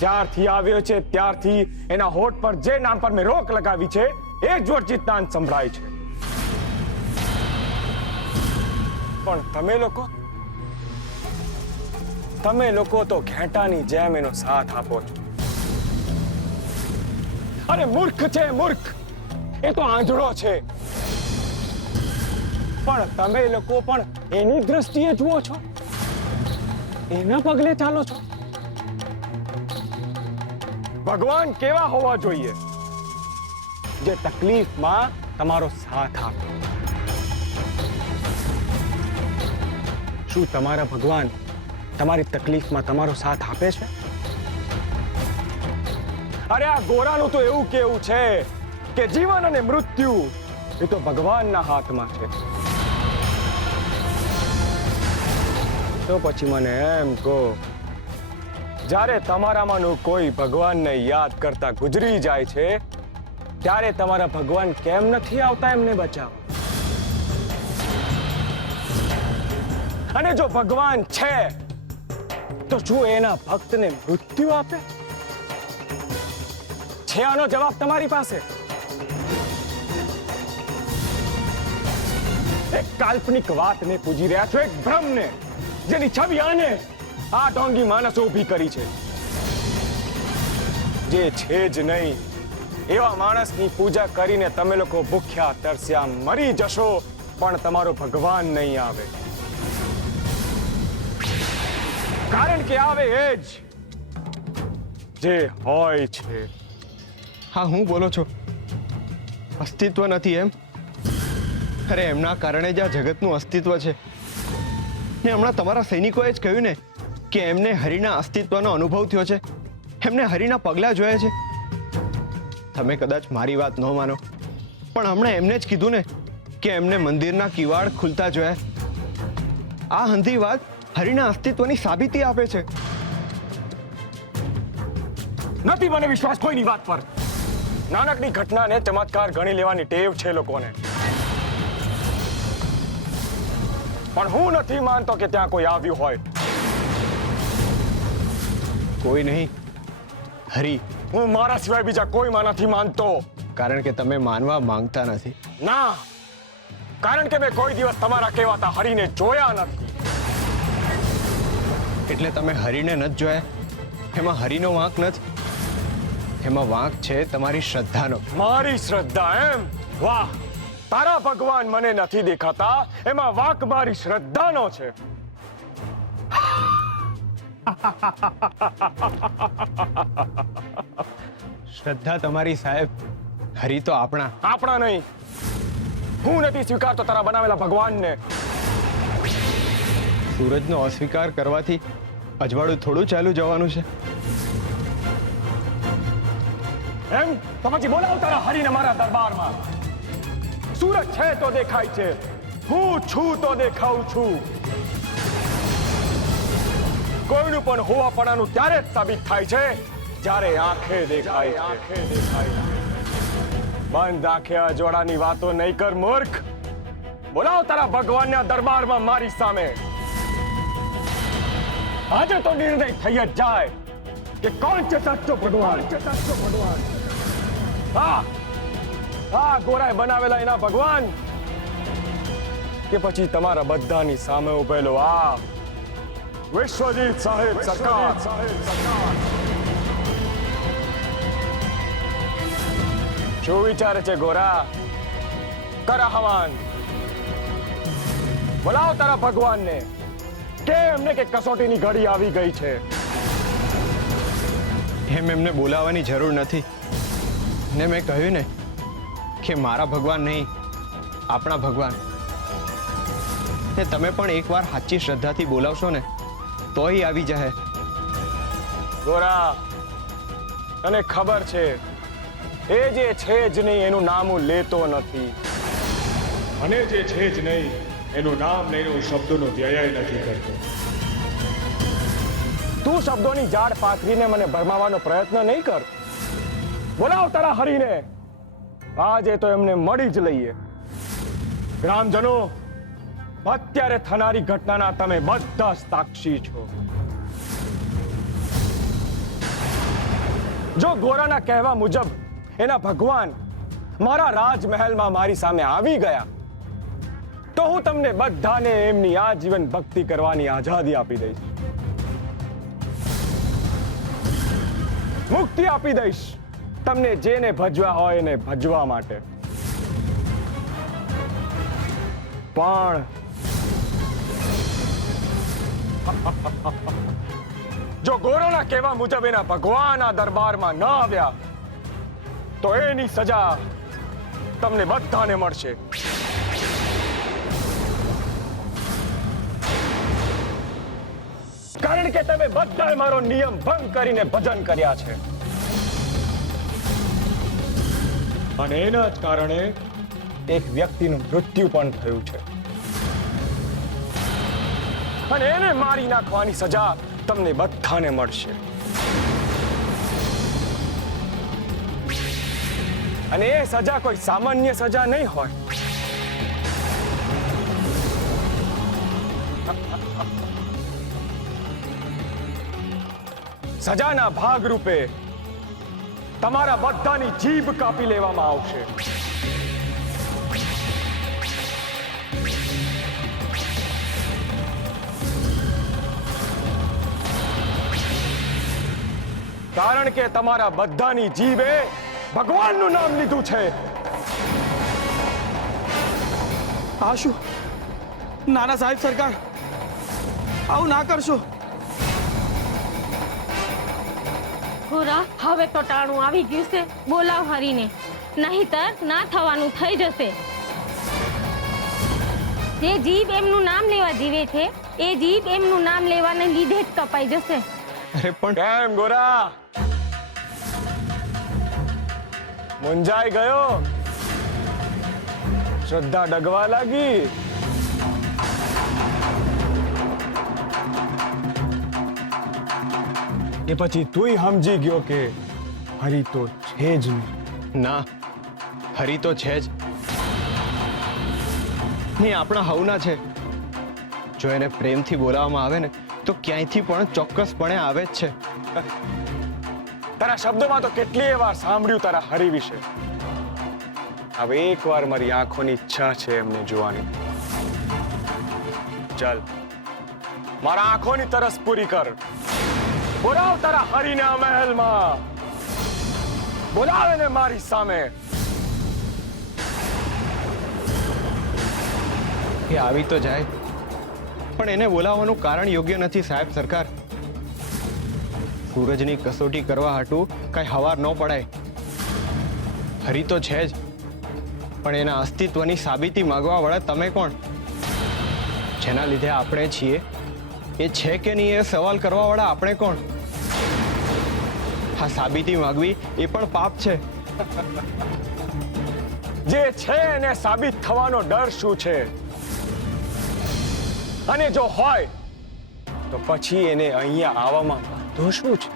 જ્યારથી આવ્યો છે ત્યારથી એના હોઠ પર જે નામ પર મેં રોક લગાવી છે એ જ વર્જિત નામ સંભળાય છે. પણ તમે લોકો તો ઘેટાની જેમ એનો સાથ આપો છો. અરે મૂર્ખ છે મૂર્ખ, એ તો આંધળો છે. પણ તમે લોકો પણ એની દ્રષ્ટિએ જુઓ છો, એના પગલે ચાલો છો. ભગવાન કેવા હોવા જોઈએ? જે તકલીફમાં તમારો સાથ આપે. શું તમારા ભગવાન તમારી તકલીફમાં તમારો સાથ આપે છે? અરે આ ગોરાનું તો એવું કેવું છે કે જીવન અને મૃત્યુ એ તો ભગવાનના હાથમાં છે. તો પછી મને એમ કહો, જ્યારે તમારામાંનું કોઈ ભગવાનને યાદ કરતા ગુજરી જાય છે ત્યારે તમારા ભગવાન કેમ નથી આવતા એમને બચાવવા? અને જો ભગવાન છે તો શું એના ભક્તને મૃત્યુ આપે છે? આનો જવાબ તમારી પાસે. એક કાલ્પનિક વાતને પૂજી રહ્યા છો, એક ભ્રમને, જેની છબી આને આ ઢોંગી માણસો ઊભી કરી છે. જે છે જ નહીં એવા માણસની પૂજા કરીને તમે લોકો ભૂખ્યા તરસ્યા મરી જશો, પણ તમારો ભગવાન નહીં આવે. કારણ કે આવે એ જ જે હોય છે. હા, હું બોલો છો? અસ્તિત્વ નથી એમ? અરે એમના કારણે જ આ જગતનું અસ્તિત્વ છે. ને હમણાં તમારા સૈનિકોએ જ કહ્યું ને કે એમને હરિના અસ્તિત્વનો અનુભવ થયો છે, એમને હરિના પગલાં જોયા છે. તમે કદાચ મારી વાત ન માનો, પણ હમણાં એમને જ કીધું ને કે એમને મંદિરના કિવાડ ખુલતા જોયા. આ હંધી વાત હરિના અસ્તિત્વની સાબિતી આપે છે. નથી મને વિશ્વાસ કોઈની વાત પર. નાનકડી ઘટનાને ચમત્કાર ગણી લેવાની ટેવ છે લોકોને. પણ હું નથી માનતો કે ત્યાં કોઈ આવ્યું હોય. કોઈ નહીં, હરિ. હું મારા સિવાય બીજા કોઈમાં નથી માનતો. કારણ કે તમે માનવા માંગતા નથી. ના, કારણ કે મેં કોઈ દિવસ તમારા કહેવાતા હરિને જોયા નથી. એટલે તમે હરિને નથી જોયા? એમાં હરિનો વાંક નથી, એમાં વાંક છે તમારી શ્રદ્ધાનો. મારી શ્રદ્ધા એમ? વાહ, તારા ભગવાન મને નથી દેખાતા, એમાં વાંક મારી શ્રદ્ધાનો છે. શ્રદ્ધા તમારી સાહેબ, હરિ તો આપણા. આપણા નહીં. હું નથી સ્વીકારતો તારા બનાવેલા ભગવાનને. સૂરજનો અસ્વીકાર કરવાથી અજવાળું થોડું ચાલુ જવાનું છે. એમ તો પછી બોલાવ તારા હરિને મારા દરબારમાં. સૂરજ છે તો દેખાય છે, હું છું તો દેખાઉં છું. કોઈનું પણ હોવાપણાનું ત્યારે જ સાબિત થાય છે જ્યારે આંખે દેખાય છે. બંધ આંખે અજવાળાની વાતો નહીં કર મૂર્ખ. બોલાવ તારા ભગવાનના દરબારમાં મારી સામે. આજે તો નિર્ણય થઈ જ જાય કે કોણ છે સાચો ભગવાન. હા, ગોરાએ બનાવેલા એના ભગવાન, કે પછી તમારા બધાની સામે ઉભેલો આ વિશ્વજીત સાહેબ સરકાર. શું વિચારે છે ગોરા? કર આહવાન. બોલાવો તારા ભગવાનને. કે એમને કે કસોટીની ઘડી આવી ગઈ છે. એમને બોલાવવાની જરૂર નથી. ને મેં કહ્યું ને કે મારા ભગવાન નહીં, આપણા ભગવાન. ને તમે પણ એકવાર સાચી શ્રદ્ધાથી બોલાવશો ને તોય આવી જાય. ગોરા, તને ખબર છે એ જે છે જ નહીં એનું નામ હું લેતો નથી, અને જે છે જ નહીં એનું નામ લઈને હું શબ્દોનો વ્યય નથી કરતો. તું શબ્દોની જાડ પાથરીને મને ભરમાવાનો પ્રયત્ન નહીં કર. બોલાવ તારા હરિને. આજે તો એમને મળી જ લઈએ. ગ્રામજનો, અત્યારે થનારી ઘટનાના તમે બધા સાક્ષી છો. જો ગોરાના કહેવા મુજબ એના ભગવાન મારા રાજમહેલમાં મારી સામે આવી ગયા તો હું તમને બધાને એમની આજીવન ભક્તિ કરવાની આઝાદી આપી દઈશ, મુક્તિ આપી દઈશ તમને જેને ભજવા હોય એને ભજવા માટે. પણ જો ગોરાના કહેવા મુજબ એના ભગવાન આ દરબારમાં ન આવ્યા તો એની સજા તમને બધાને મળશે. કારણ કે તમે બધાએ મારો નિયમ ભંગ કરીને ભજન કર્યા છે અને એના જ કારણે એક વ્યક્તિનું મૃત્યુ પણ થયું છે અને એને મારી નાખવાની સજા તમને બધાને મળશે. અને એ સજા કોઈ સામાન્ય સજા નહીં હોય. સજાના ભાગરૂપે તમારા બધાની જીભ કાપી લેવામાં આવશે. કારણ કે તમારા બધાની જીભે ભગવાનનું નામ લીધું છે. આ શું? નાના સાહેબ સરકાર, આવું ના કરશો. ગોરા, હવે તો ટાણું આવી ગયું છે. બોલાવ હરીને, નહીંતર ના થવાનું થઈ જશે. જે જીભ એમનું નામ લેવા જીવે છે એ જીભ એમનું નામ લેવાને લીધે જ કપાઈ જશે. અરે પણ કેમ ગોરા, મુંજાઈ ગયો? શ્રદ્ધા ડગવા લાગી? એ પછી તુંય સમજી ગયો કે હરી તો છે જ નહીં. ના, હરી તો છે જ નહીં, આપણા હવના છે. જો એને પ્રેમથી બોલાવવામાં આવે ને તો ક્યાંયથી પણ ચોક્કસપણે આવે જ છે. તારા શબ્દોમાં તો કેટલીય વાર સાંભળ્યું તારા હરી વિશે. હવે એકવાર મારી આંખોની ઈચ્છા છે એમને જોવાની. ચાલ, મારા આંખોની તરસ પૂરી કર. બોલાવ તારા હરીને આ મહેલમાં. બોલાવ એને મારી સામે. એ આવી તો જાય, પણ એને બોલાવવાનું કારણ યોગ્ય નથી સાહેબ સરકાર. સૂરજની કસોટી કરવા હાટું કઈ હવાર ન પડાય. હરી તો છે જ, પણ એના અસ્તિત્વની સાબિતી માંગવા વાળા તમે કોણ? જેના લીધે આપણે છીએ એ છે કે નહીં એ સવાલ કરવા વાળા આપણે કોણ? આ સાબિતી માંગવી એ પણ પાપ છે. જે છે એને સાબિત થવાનો ડર શું છે? અને જો હોય તો પછી એને અહીંયા આવવામાં વાંધો શું છે?